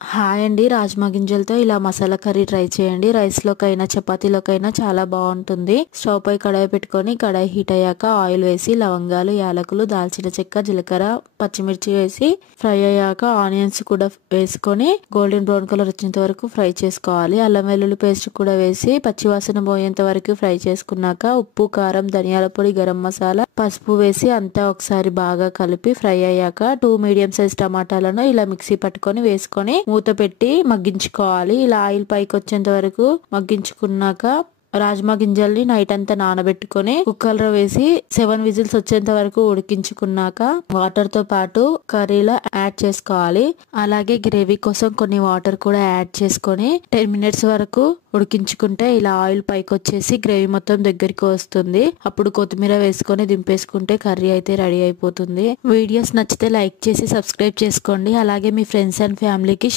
Hi అండి. రాజ్మా గింజలతో ఇలా మసాలా కర్రీ ట్రై చేయండి. రైస్‌లోకైనా, చపాతీలోకైనా చాలా బావుంటుంది. స్టవ్ పై కడాయి పెట్టుకొని కడాయి హీట్ అయ్యాక ఆయిల్ వేసి లవంగాలు, యాలకులు, దాల్చిన చెక్క, జీలకర్ర, పచ్చిమిర్చి వేసి ఫ్రై అయ్యాక ఆనియన్స్ కూడా వేసుకొని గోల్డెన్ బ్రౌన్ కలర్ వచ్చేంత వరకు ఫ్రై చేసుకోవాలి. అల్లం వెల్లుల్లి పేస్ట్ కూడా వేసి పచ్చివాసన పోయేంత వరకు ఫ్రై చేసుకున్నాక ఉప్పు, కారం, ధనియాల పొడి, గరం మసాలా, పసుపు వేసి అంతా ఒకసారి బాగా కలిపి ఫ్రై అయ్యాక 2 మీడియం సైజ్ టమాటాలను ఇలా మిక్సీ పట్టుకొని వేసుకొని మూత పెట్టి మగ్గించుకోవాలి. ఇలా ఆయిల్ పైకి వచ్చేంత వరకు మగ్గించుకున్నాక రాజ్మా గింజల్ని నైట్ అంతా నానబెట్టుకొని కుక్కర్ లో వేసి 7 విజిల్స్ వచ్చేంత వరకు ఉడికించుకున్నాక వాటర్ తో పాటు కర్రీలో యాడ్ చేసుకోవాలి. అలాగే గ్రేవీ కోసం కొన్ని వాటర్ కూడా యాడ్ చేసుకొని 10 మినిట్స్ వరకు ఉడికించుకుంటే ఇలా ఆయిల్ పైకి వచ్చేసి గ్రేవీ మొత్తం దగ్గరికి వస్తుంది. అప్పుడు కొత్తిమీర వేసుకొని దింపేసుకుంటే కర్రీ అయితే రెడీ అయిపోతుంది. వీడియోస్ నచ్చితే లైక్ చేసి సబ్స్క్రైబ్ చేసుకోండి. అలాగే మీ ఫ్రెండ్స్ అండ్ ఫ్యామిలీకి